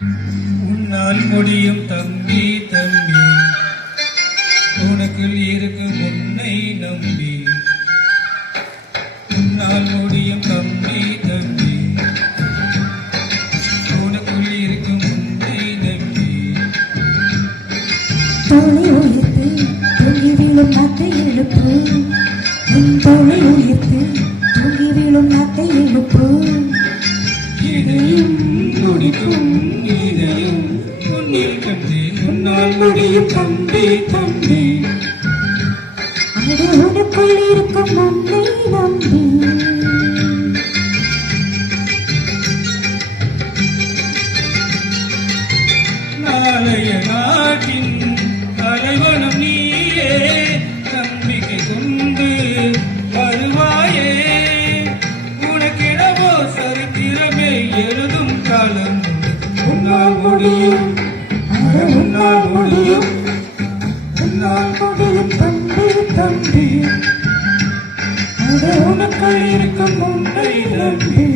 உன்னால் முடியும் தம்பி தம்பி, உனக்குள் இருக்கும் உன்னை நம்பி. உன்னால் முடியும் தம்பி தம்பி, உனக்குள் இருக்கும் உன்னை நம்பி. தோளை உயர்த்து தூங்கி வீழும் நாட்டை எழுப்பு, உன் தோளை உயர்த்து தூங்கி வீழும் நாட்டை எழுப்பு. இதையும் முடிக்கும் இதையும் உன்னில் கண்டேன், உன்னால் முடியும் தம்பி தம்பி. அது உனக்குள் இருக்கும் உன்னை நம்பி. நாளைய நாட்டின் தலைவனும் நீயே, நம்பிக்கை கொண்டு வருவாயே. உனக்கிடவோ சரித்திரமே எழுதும் காலம் உன்னால் முடியும், உன்னால் முடியும், உன்னால் முடியும் தம்பி தம்பி. அது உனக்குள் இருக்கும் உன்னை நம்பி.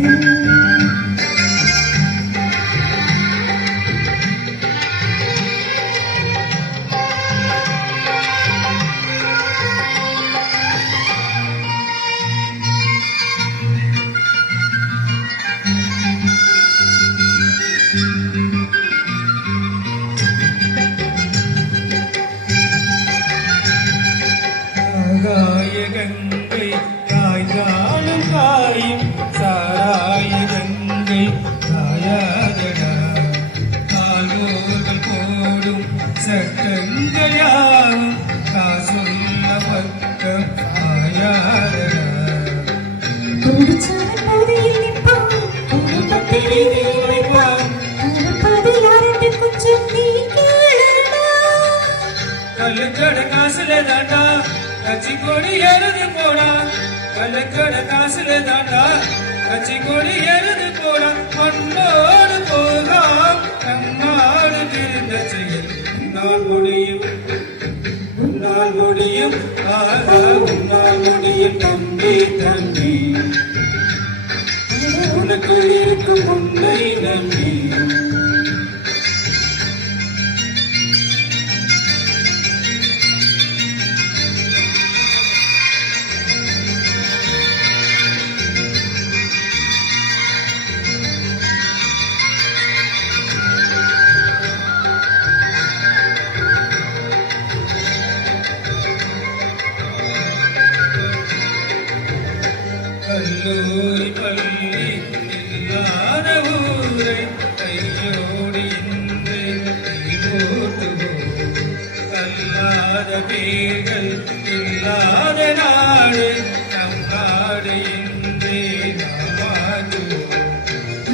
ஆகாய கங்கை காய்ந்தாலும் காயும், சாராய கங்கை காயாதடா. கால்வோர்கள் போடும் சட்டங்கள் யாவும் காசுள்ள பக்கம் ஆயாதடா. குடிச்சான போதையில் நிற்பான், குடும்பத்தில் வைப்பான், அறுப்பது யாரென்று கொஞ்சம் நீ கேளடா. கல்லுக்கட காசுல தாண்டா கச்சி கொடி எழுது போடா. கல்லுக்கட காசுல தாண்டா கச்சி கொடி எழுது போடா. மண்ணோடு போகாம் நம்மாடு திருந்த செயல் உன்னால் முடியும், உன்னால் முடியும், ஆகா உன்னால் முடியும் தம்பி தம்பி. உனக்குள் இருக்கும் உன்னை நம்பி. கல்லூரி பள்ளி இல்லாத ஊரை கையோடு இன்று போட்டுவோம். கல்லாத பேர்கள் இல்லாத நாடு நம் நாடு என்றே நாம் வாழ்வோம்.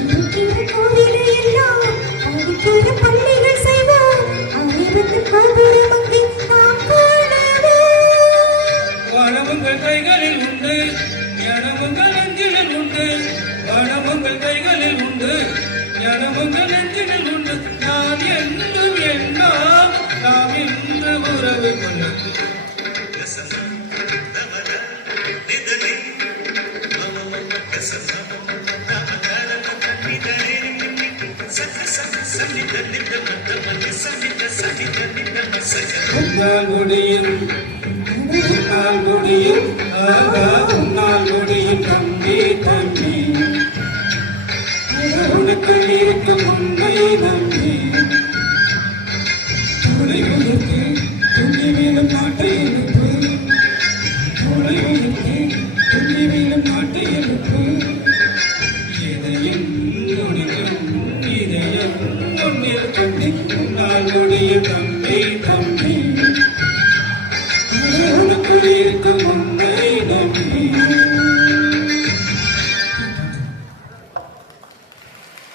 இருக்கிற கோவிலை எல்லாம் அடிக்கிற பள்ளிகள் செய்வோம், அறிவுக்கு கோபுரம் அங்கே நாம் காணவோம். வனமுங்கள் கைகளில் உண்டு, ஞானமுங்கள் நெஞ்சிலில் உண்டு. வனமுங்கள் கைகளில் உண்டு, ஞானமுங்கள் நெஞ்சிலில் உண்டு. நான் என்றும் எண்ணாம் நாம் என்று உறவு கொள்ள. உன்னால் முடியும், உன்னால் முடியும், ஆகா உன்னால் முடியும் தம்பி தம்பி. உனக்குள் இருக்கும் உன்னை